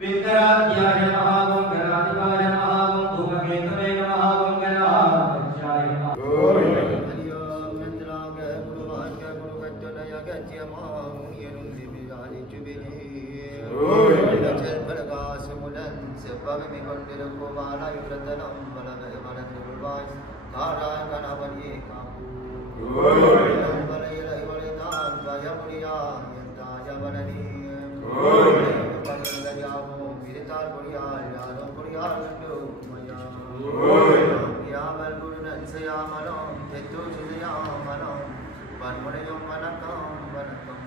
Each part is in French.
विद्याध्याय महामंगलाधिपाय महामंगलकेतवे महामंगला செப்பகமி கொண்டிருக்குமால யுரதனம் வளர்ந்துள்வாய் காராய் கணவனியே காப்பு வலையிலை வளைதான் பயமுடியா தாயவனி யாவும் விரித்தால் கொடியால் யாரும் கொடியால் கண்டு யாமல் குருநன் செய்யாமலும் தெத்து செய்யாமலும் பன்முனையும் வணக்கம் வணக்கம்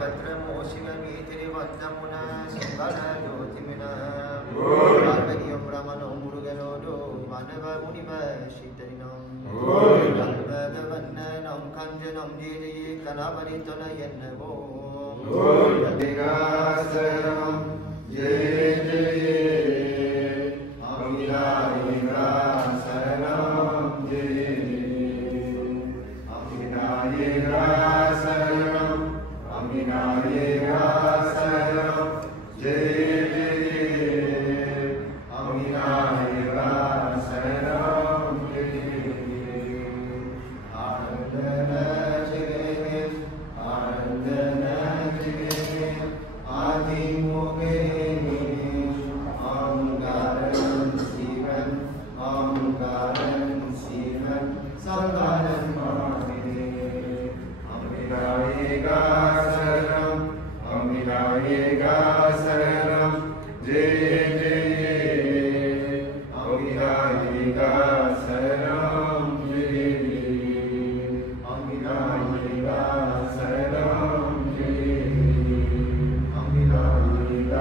கத்திர மோசிகமி திரிவந்தமுன சுங்கல ஜோதிமின பார்வதியும் பிரமனும் முருகனோடு மனவ முனிவ சீதரினம் கல்பகவண்ணனம் கஞ்சனம் ஜீரி கணவனி துணை என்னவோ சரணம் ஜெய ஜெய அமிநாயகா சரணம் ஜெய அமிநாயகா சரணம் அமிநாயகா சரணம் ஜெய ஜெய அமிநாயகா சரணம் ஜெய ஆனந்தன ஜெய ஆனந்தன ஆதி மோகே ஆங்காரன் சிவன் சங்காரன் மாமே அமிநாயகா சரணம் அமிநாயகா சரணம் ஜெய ஜெய அமிநாயகா சரணம் ஜெய அமிநாயகா சரணம் ஜெய அமிநாயகா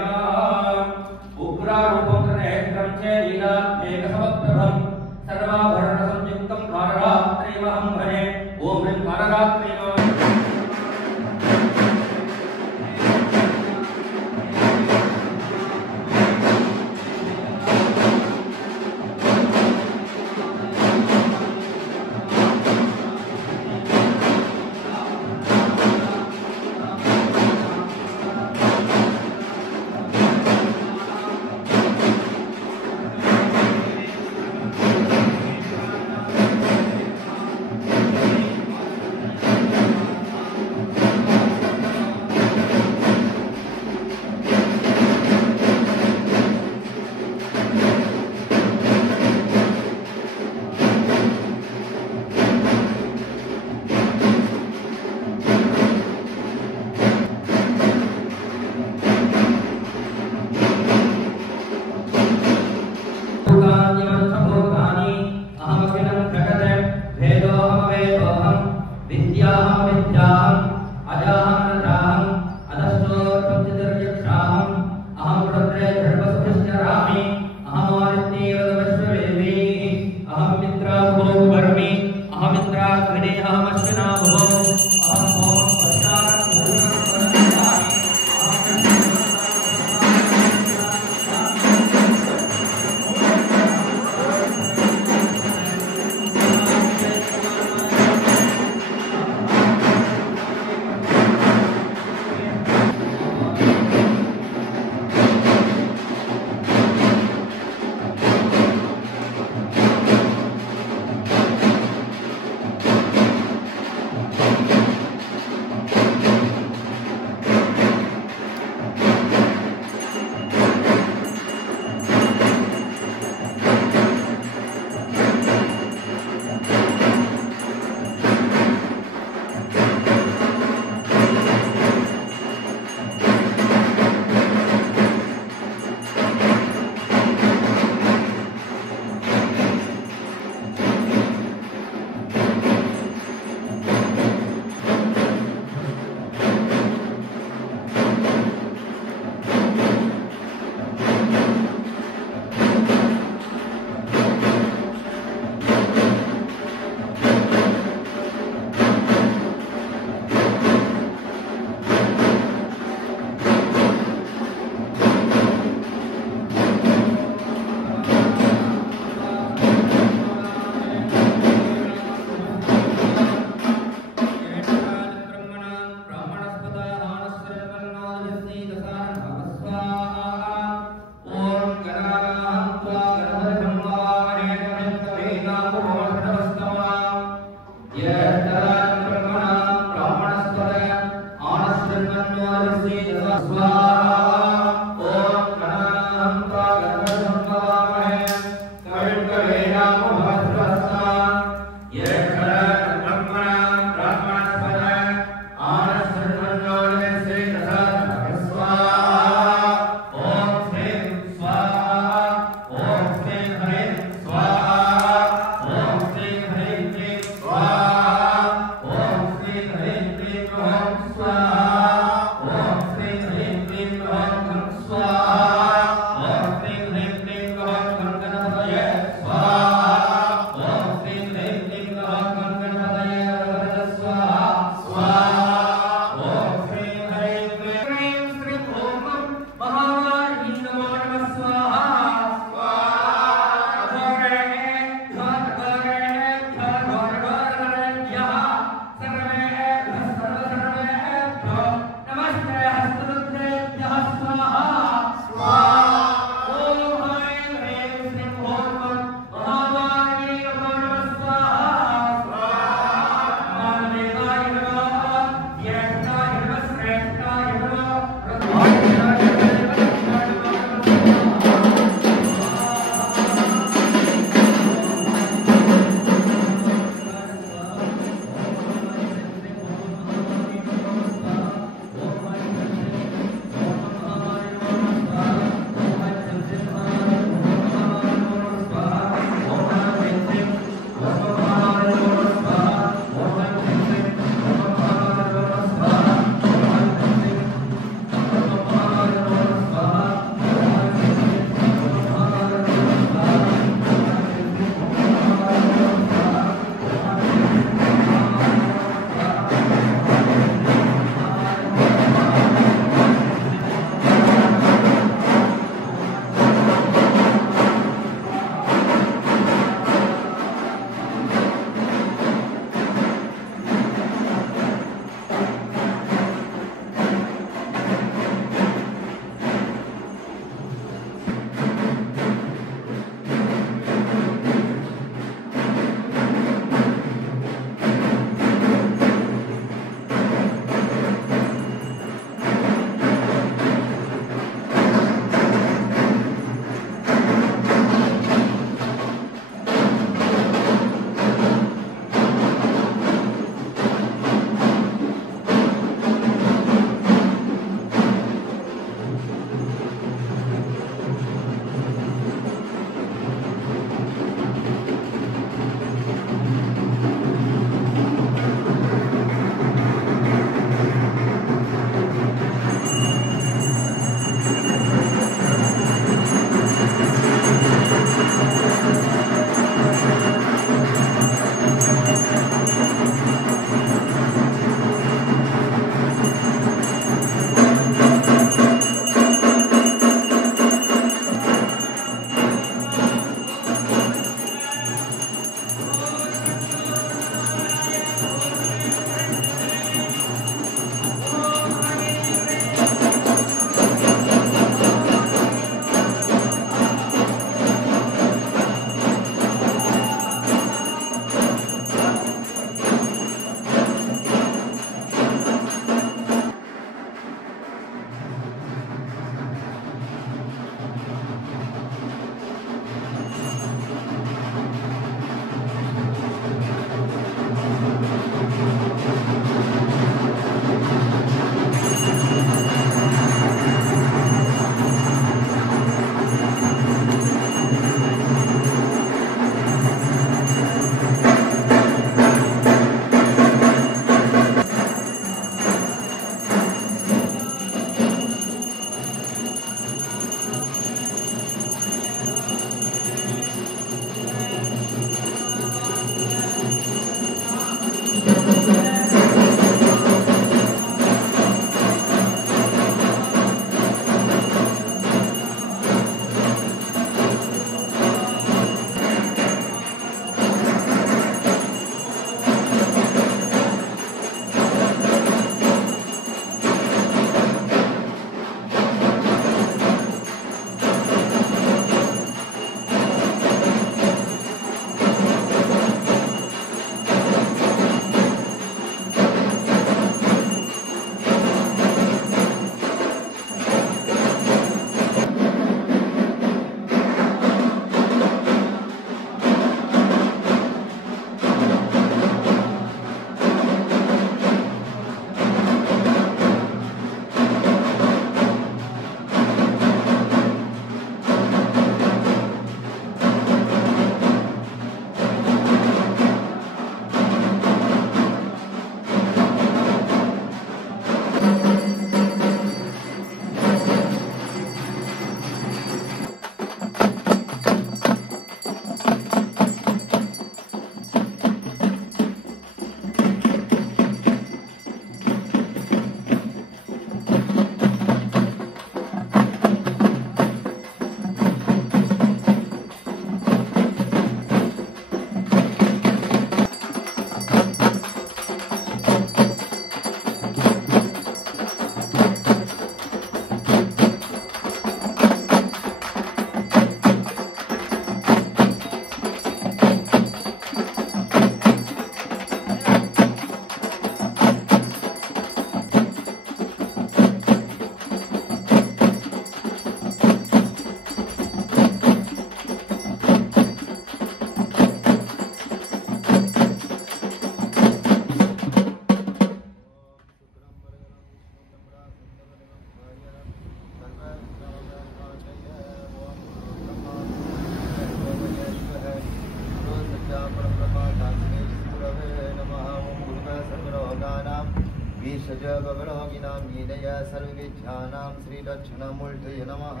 भेषज भवरोगिणां नीडया सर्वविद्यानां श्रीदक्षिणामूर्तये नमः।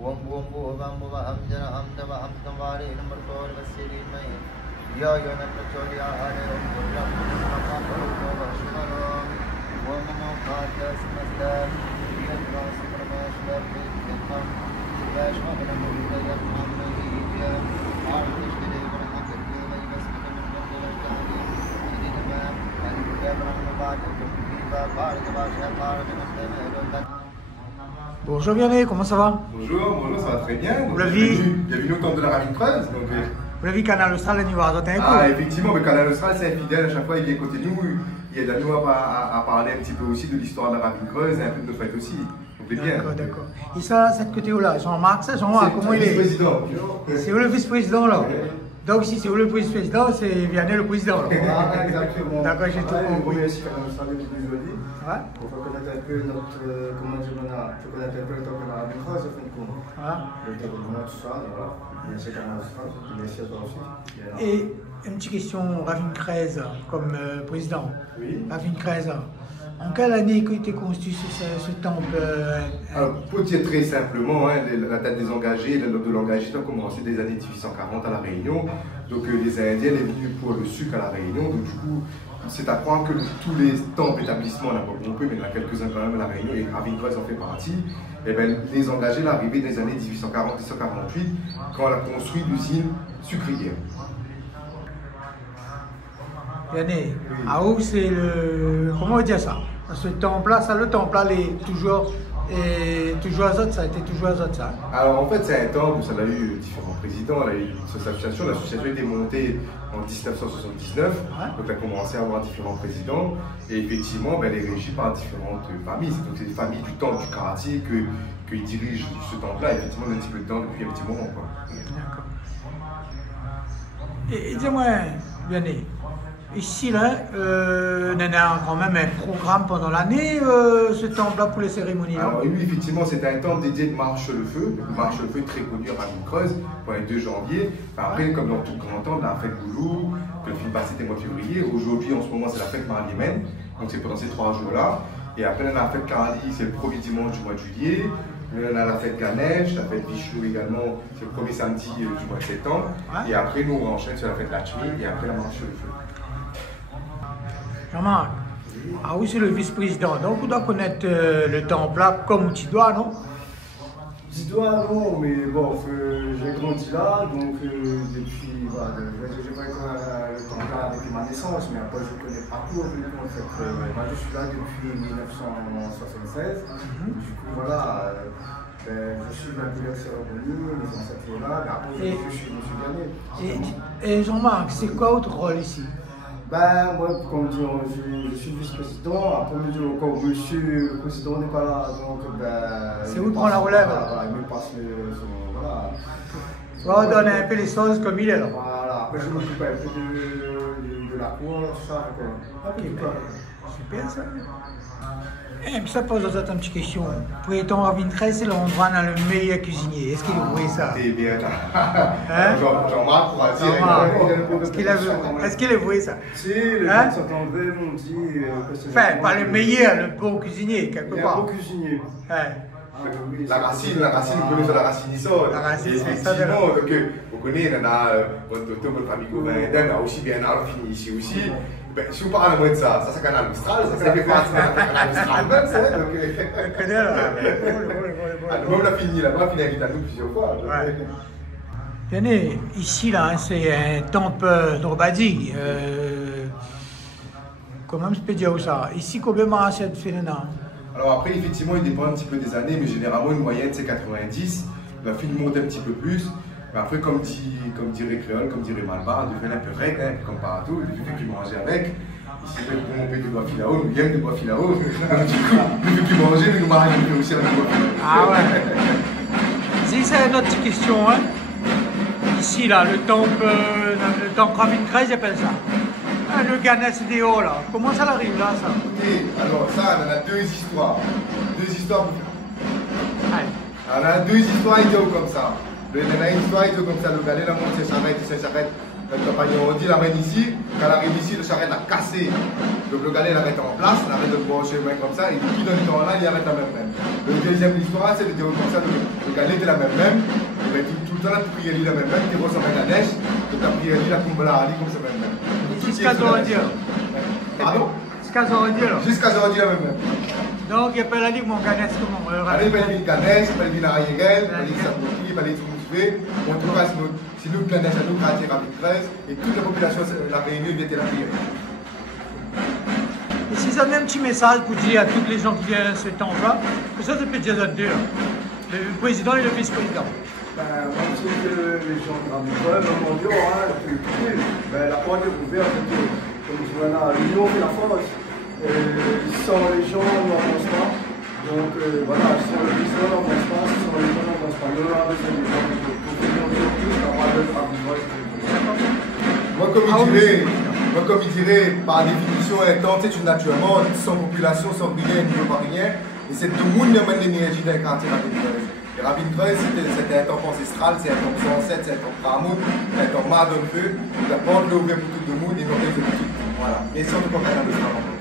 ओम ओम भुवं भुवहं जनहं दवहं संवारेण मृतोर्वस्य धीमहि धियो यो न प्रचोदयात्। ओम दुर्गं नमः भगवतो वसुधरो। ओम नमो खाद्य समस्त प्रियं परमेश्वर वैष्णवनमूर्तये नमः। Bonjour Vianney, comment ça va? Bonjour, ça va très bien. Vous l'avez Bienvenue au temple de la Ravine Creuse. Vous l'avez Canal Austral, Ah, effectivement, mais Canal Austral, c'est un fidèle. À chaque fois, il vient côté nous. Il aide à nous à parler un petit peu aussi de l'histoire de la Ravine Creuse et un peu de nos fêtes aussi. Donc, c'est bien. D'accord, d'accord. Et ça, cette côté-là, Jean-Marc, ça, Jean-Marc, comment il est? Vice-président. C'est où le vice-président là? Donc si c'est où le vice-président, c'est Vianney le président là. Ah, exactement. D'accord, j'ai tout compris. Oui, aussi, Canal Austral depuis aujourd'hui. Ouais. On va connaître un peu notre, comment dire, on a, faut connaître un peu le temps que la Ravine Creuse, au fin de compte. Ouais. Le déroulement, tout ça, et voilà. Merci Canal Austral, merci à toi aussi. Et une petite question, Ravine Creuse comme président. Oui. Ravine Creuse, en quelle année a été constitué ce temple? Alors, pour dire très simplement, hein, la date des engagés, de l'engagé a commencé dès les années 1840 à La Réunion. Donc les Indiens sont venus pour le sucre à La Réunion. Donc du coup, c'est à croire que tous les temples, établissements, on n'a pas compris, mais il y en a quelques-uns quand même à La Réunion, et Ravine Creuse en fait partie. Et bien, les engagés sont arrivés dans les années 1840-1848 quand on a construit l'usine sucrière. Vianney, à où c'est le... Comment on va dire ça? Ce temple-là, le temple-là, toujours Azot, ça a été toujours Azot, ça. Alors en fait, c'est un temple où ça a eu différents présidents, elle a eu cette association. L'association a été montée en 1979, donc elle a commencé à avoir différents présidents. Et effectivement, elle est régie par différentes familles. Donc c'est les familles du temple du Karati qui dirigent ce temple-là. Effectivement, on a un petit peu de temps depuis un petit moment. D'accord. Et dis-moi, Vianney, ici, là, on a quand même un programme pendant l'année, ce temple-là, pour les cérémonies. Alors oui, effectivement, c'était un temple dédié de Marche-le-Feu. Marche-le-Feu très connu à Ravine Creuse pour le 2 janvier. Après, comme dans tout grand temple, la fête Goulou, que le film passé était le mois de février. Aujourd'hui, en ce moment, c'est la fête Marie-Yémen. Donc c'est pendant ces 3 jours-là. Et après, on a la fête Karali, c'est le premier dimanche du mois de juillet. On a la fête Ganesh, la fête Vishnu également, c'est le premier samedi du mois de septembre. Et après, nous, on enchaîne sur la fête Lachmi et après la Marche-le-Feu. Jean-Marc, ah oui, c'est le vice-président, donc on doit connaître le temple là comme tu dois, non? Je dois, non, mais bon, j'ai grandi là, donc depuis, voilà, j'ai pas encore le temps là avec ma naissance, mais après je connais pas tout en fait. Moi je suis là depuis 1976, du coup voilà, je suis la première cérémonie, les ancêtres là, mais après je suis Vianney. Et Jean-Marc, c'est quoi votre rôle ici? Ben, moi, comme dit, je suis vice-président. Après, comme monsieur le président n'est pas là, donc ben. C'est vous qui prend la relève? Voilà, il me passe voilà. On donne un peu les choses comme il est là. Voilà, après je m'occupe un peu de la cour, tout ça. Ok, ben, super ça. Et puis ça pose aux autres une petite question. Pour-on Ravine Creuse, c'est l'endroit dans le meilleur cuisinier. Est-ce qu'il est vrai ça? C'est bien là. Hein? Jean-Marc pourra dire. Est-ce qu'il est vrai ça? Si, les gens s'entendent m'ont dit que c'est. Enfin, pas le meilleur, le bon cuisinier, quelque part. Un bon cuisinier. La racine, vous connaissez la racine ici. La racine, c'est ça. Donc, vous connaissez, on a votre famille Gauvin, on a aussi bien fini ici aussi. Ben, si vous parlez moins de ça, c'est Canal Austral, ça c'est Canal Austral même, c'est donc. Je connais là. Même la fini là-bas, on a à nous plusieurs fois. Tenez, ici là, c'est un temple d'Orbadi. Comment je peux dire ça? Ici, combien marche cette phénomène? Alors après, effectivement, il dépend un petit peu des années, mais généralement une moyenne c'est 90. La fille monte un petit peu plus. Mais après, comme dirait Créole, comme dirait Malbar, devient un peu règle, hein, comme partout, il fait qu'il mange avec. Ici, même on peut de bois filao, nous aimons de bois filao. Donc du coup, nous qui manger, nous mangeons aussi avec bois filao. Ah ouais. Si c'est une autre question, hein. Ici là, le temple Ravine Creuse, j'appelle ça. Le Ganesh Déo là, comment ça arrive là ça? Et alors ça, on a deux histoires. Deux histoires. Allez. On a deux histoires comme ça. Il y en a une histoire comme ça, le galet, la monte, ça s'arrête, Le compagnon, on dit, l'amène ici. Quand elle arrive ici, le charrette a cassé. Donc le galet l'arrête en place, il arrête de brancher comme ça, et qui donne le temps là, il arrête la même. Le deuxième histoire, c'est de dire comme ça, le galet était la même. Et bien, tout le temps, là, tu pries la même, tu ressembles à la neige, tu as pris la Kumbala Ali comme ça même. Jusqu'à Zorodi. Pardon? Jusqu'à Zorodi. Jusqu'à Zorodi la même. Donc, il peut aller mon Ganes comment? Allez, il peut aller Ganes, il peut aller à Yegel, il peut aller Sabouki, il peut aller Motivé. En tout cas, c'est nous qui Ganes à nous, quartier Rapide 13, et toute la population, la Réunion, vient de la prière. Et si ça donne un petit message pour dire à tous les gens qui viennent à ce temps-là, que ça peut dire à deux, le président et le vice-président. Ben, moi, je sais que les gens de Ramicole, mondiaux, la porte est ouverte, comme je vois là, l'union fait la force. Sans les gens, on n'avance pas. Donc voilà, sans le président, on n'avance pas, sans les gens, on n'avance pas. Nous, on a besoin des gens pour venir tous, on va le Ramicole. Moi, comme il dirait, par définition, un temps, c'est une nature morte, sans population, sans rien, il n'y a pas rien. Et c'est tout le monde qui amène l'énergie d'un quartier Rapide 13. Et Rapide 13, c'était un temps ancestral, c'est un temps sans ancêtre, c'est un temps Pramoud, c'est un temps Mardon Feu. La porte est ouverte pour tout le monde et non pour tout. Voilà. Et si on ne peut pas faire un